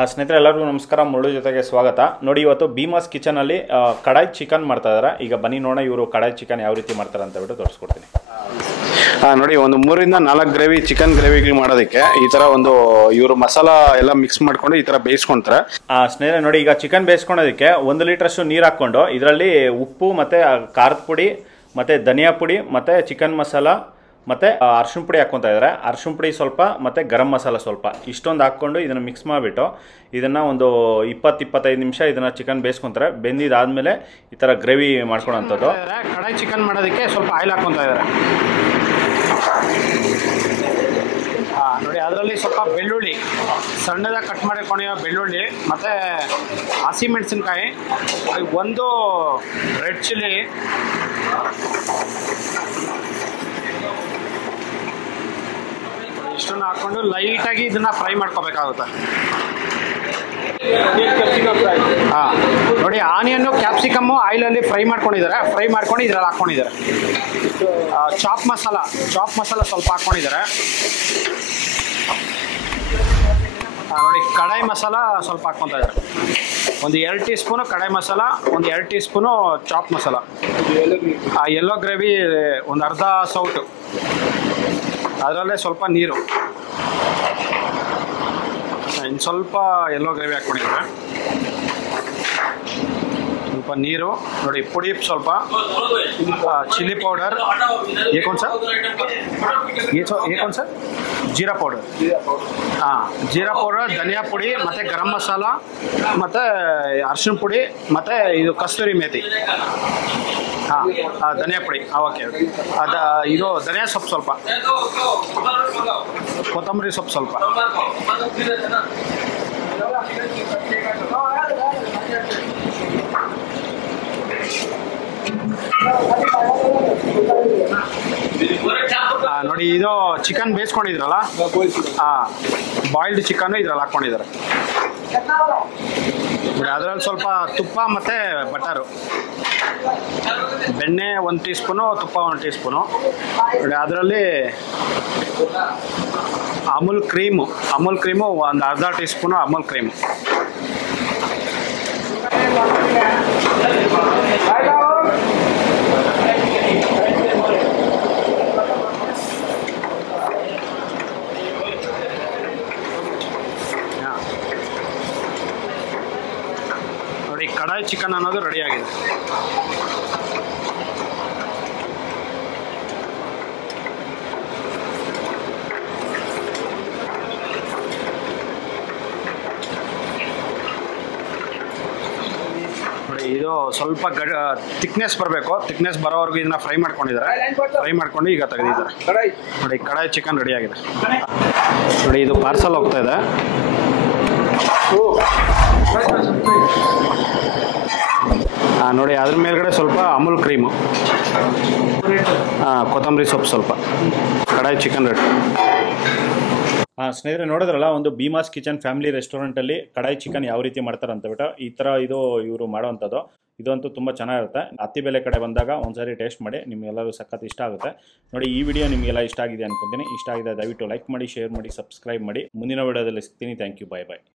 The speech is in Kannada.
ಸ್ನೇಹಿತರೆ ಎಲ್ಲರಿಗೂ ನಮಸ್ಕಾರ. ಮುರುಳು ಜೊತೆಗೆ ಸ್ವಾಗತ. ನೋಡಿ, ಇವತ್ತು ಭೀಮಾಸ್ ಕಿಚನಲ್ಲಿ ಕಡಾಯಿ ಚಿಕನ್ ಮಾಡ್ತಾ ಇದ್ದಾರೆ. ಈಗ ಬನ್ನಿ ನೋಡೋಣ ಇವರು ಕಡಾಯಿ ಚಿಕನ್ ಯಾವ ರೀತಿ ಮಾಡ್ತಾರೆ ಅಂತ ಬಿಟ್ಟು ತೋರಿಸ್ಕೊಡ್ತೀನಿ. ನೋಡಿ, ಒಂದು 3 ರಿಂದ 4 ಗ್ರೇವಿ ಚಿಕನ್ ಗ್ರೇವಿಗೆ ಮಾಡೋದಕ್ಕೆ ಈ ತರ ಒಂದು ಇವರು ಮಸಾಲ ಎಲ್ಲ ಮಿಕ್ಸ್ ಮಾಡ್ಕೊಂಡು ಈ ತರ ಬೇಯಿಸ್ಕೊಂತಾರೆ. ಸ್ನೇಹಿತರೆ ನೋಡಿ, ಈಗ ಚಿಕನ್ ಬೇಯಿಸ್ಕೊಳೋದಕ್ಕೆ 1 ಲೀಟರ್ಷ್ಟು ನೀರು ಹಾಕ್ಕೊಂಡು ಇದರಲ್ಲಿ ಉಪ್ಪು ಮತ್ತು ಖಾರದ ಪುಡಿ ಮತ್ತು ಧನಿಯಾ ಪುಡಿ ಮತ್ತು ಚಿಕನ್ ಮಸಾಲ ಮತ್ತು ಅರ್ಶಿಣ ಪುಡಿ ಹಾಕ್ಕೊತಾ ಇದ್ದಾರೆ. ಅರ್ಶಿಣ ಪುಡಿ ಸ್ವಲ್ಪ ಮತ್ತು ಗರಂ ಮಸಾಲ ಸ್ವಲ್ಪ, ಇಷ್ಟೊಂದು ಹಾಕ್ಕೊಂಡು ಇದನ್ನು ಮಿಕ್ಸ್ ಮಾಡಿಬಿಟ್ಟು ಇದನ್ನು ಒಂದು 20-25 ನಿಮಿಷ ಇದನ್ನು ಚಿಕನ್ ಬೇಯಿಸ್ಕೊತಾರೆ. ಬೆಂದಿದ್ದಾದಮೇಲೆ ಈ ಥರ ಗ್ರೇವಿ ಮಾಡ್ಕೊಳೋಂಥದ್ದು. ಕಡಾಯಿ ಚಿಕನ್ ಮಾಡೋದಕ್ಕೆ ಸ್ವಲ್ಪ ಆಯಿಲ್ ಹಾಕ್ಕೊತಾ ಇದ್ದಾರೆ. ನೋಡಿ, ಅದರಲ್ಲಿ ಸ್ವಲ್ಪ ಬೆಳ್ಳುಳ್ಳಿ ಸಣ್ಣದಾಗಿ ಕಟ್ ಮಾಡಿಕೊಂಡಿರೋ ಬೆಳ್ಳುಳ್ಳಿ ಮತ್ತು ಹಸಿಮೆಣಸಿನ್ಕಾಯಿ, ಒಂದು ರೆಡ್ ಚಿಲ್ಲಿ, ಇಷ್ಟನ್ನು ಹಾಕ್ಕೊಂಡು ಲೈಟಾಗಿ ಇದನ್ನು ಫ್ರೈ ಮಾಡ್ಕೋಬೇಕಾಗುತ್ತೆ. ನೋಡಿ, ಆನಿಯನ್ನು ಕ್ಯಾಪ್ಸಿಕಮ್ಮು ಆಯಿಲಲ್ಲಿ ಫ್ರೈ ಮಾಡ್ಕೊಂಡಿದ್ದಾರೆ. ಫ್ರೈ ಮಾಡ್ಕೊಂಡು ಇದರಲ್ಲಿ ಹಾಕ್ಕೊಂಡಿದ್ದಾರೆ. ಚಾಪ್ ಮಸಾಲ ಸ್ವಲ್ಪ ಹಾಕ್ಕೊಂಡಿದ್ದಾರೆ. ನೋಡಿ, ಕಡಾಯಿ ಮಸಾಲ ಸ್ವಲ್ಪ ಹಾಕ್ಕೊತಾ ಇದ್ದಾರೆ. ಒಂದು 2 ಟೀ ಸ್ಪೂನು ಕಡಾಯಿ ಮಸಾಲ, ಒಂದು 2 tea spoon chop masala. Yellow gravy ಒಂದು ಅರ್ಧ ಸೌಟು, ಅದರಲ್ಲೇ ಸ್ವಲ್ಪ ನೀರು, ಇನ್ನು ಸ್ವಲ್ಪ ಯೆಲ್ಲೋ ಗ್ರೇವಿ ಹಾಕ್ಕೊಂಡಿದ್ದಾರೆ. ಸ್ವಲ್ಪ ನೀರು. ನೋಡಿ, ಪುಡಿ ಸ್ವಲ್ಪ, ಚಿಲ್ಲಿ ಪೌಡರ್, ಏಕೋನ್ ಸರ್ ಜೀರಾ ಪೌಡರ್, ಜೀರಾ ಪೌಡರ್, ಧನಿಯಾ ಪುಡಿ ಮತ್ತು ಗರಂ ಮಸಾಲ ಮತ್ತು ಅರ್ಶಿಣ ಪುಡಿ ಮತ್ತು ಇದು ಕಸ್ತೂರಿ ಮೇಥಿ, ಧನಿಯಾ ಪುಡಿ, ಓಕೆ. ಇದು ಧನಿಯಾ ಸೊಪ್ಪು ಸ್ವಲ್ಪ, ಕೊತ್ತಂಬರಿ ಸೊಪ್ಪು ಸ್ವಲ್ಪ. ನೋಡಿ, ಇದು ಚಿಕನ್ ಬೇಯಿಸ್ಕೊಂಡಿದ್ರಲ್ಲ, ಬಾಯ್ಲ್ಡ್ ಚಿಕನ್ ಇದ್ರಲ್ಲಿ ಹಾಕ್ಕೊಂಡಿದ್ದಾರೆ. ಅದರಲ್ಲಿ ಸ್ವಲ್ಪ ತುಪ್ಪ ಮತ್ತು ಬಟರು, ಬೆಣ್ಣೆ 1 ಟೀ ಸ್ಪೂನು, ತುಪ್ಪ 1 ಟೀ ಸ್ಪೂನು. ಅದರಲ್ಲಿ ಅಮೂಲ್ ಕ್ರೀಮು ಒಂದು ಅರ್ಧ ಟೀ ಸ್ಪೂನು ಅಮೂಲ್ ಕ್ರೀಮು. ನೋಡಿ, ಕಡಾಯಿ ಚಿಕನ್ ಅನ್ನೋದು ರೆಡಿಯಾಗಿದೆ. ನೋಡಿ, ಇದು ಸ್ವಲ್ಪ ಥಿಕ್ನೆಸ್ ಬರಬೇಕು. ಥಿಕ್ನೆಸ್ ಬರೋವರೆಗೂ ಇದನ್ನ ಫ್ರೈ ಮಾಡ್ಕೊಂಡಿದ್ದಾರೆ. ಫ್ರೈ ಮಾಡ್ಕೊಂಡು ಈಗ ತೆಗೆದಿದ್ದಾರೆ. ನೋಡಿ, ಕಡಾಯಿ ಚಿಕನ್ ರೆಡಿಯಾಗಿದೆ. ನೋಡಿ, ಇದು ಪಾರ್ಸಲ್ ಹೋಗ್ತಾ ಇದೆ. ನೋಡಿ, ಅದ್ರ ಮೇಲ್ಗಡೆ ಸ್ವಲ್ಪ ಅಮೂಲ್ ಕ್ರೀಮು, ಕೊತ್ತಂಬರಿ ಸೊಪ್ಪು ಸ್ವಲ್ಪ. ಕಡಾಯಿ ಚಿಕನ್ ರೆಡಿ. ಸ್ನೇಹಿತರೆ ನೋಡಿದ್ರಲ್ಲ, ಒಂದು ಭೀಮಾಸ್ ಕಿಚನ್ ಫ್ಯಾಮಿಲಿ ರೆಸ್ಟೋರೆಂಟಲ್ಲಿ ಕಡಾಯಿ ಚಿಕನ್ ಯಾವ ರೀತಿ ಮಾಡ್ತಾರೆ ಅಂತ ಬಿಟ್ಟು ಈ ಥರ ಇದು ಇವರು ಮಾಡೋವಂಥದ್ದು. ಇದಂತೂ ತುಂಬ ಚೆನ್ನಾಗಿರುತ್ತೆ. ಅತ್ತಿಬೇಲೆ ಕಡೆ ಬಂದಾಗ ಒಂದ್ಸರಿ ಟೇಸ್ಟ್ ಮಾಡಿ, ನಿಮಗೆಲ್ಲರೂ ಸಖತ್ ಇಷ್ಟ ಆಗುತ್ತೆ. ನೋಡಿ, ಈ ವಿಡಿಯೋ ನಿಮಗೆಲ್ಲ ಇಷ್ಟ ಆಗಿದೆ ಅನ್ಕೊತೀನಿ. ಇಷ್ಟ ಆಗಿದೆ ದಯವಿಟ್ಟು ಲೈಕ್ ಮಾಡಿ, ಶೇರ್ ಮಾಡಿ, ಸಬ್ಸ್ಕ್ರೈಬ್ ಮಾಡಿ. ಮುಂದಿನ ವಿಡಿಯೋದಲ್ಲಿ ಸಿಗ್ತೀನಿ. Thank you. ಬಾಯ್.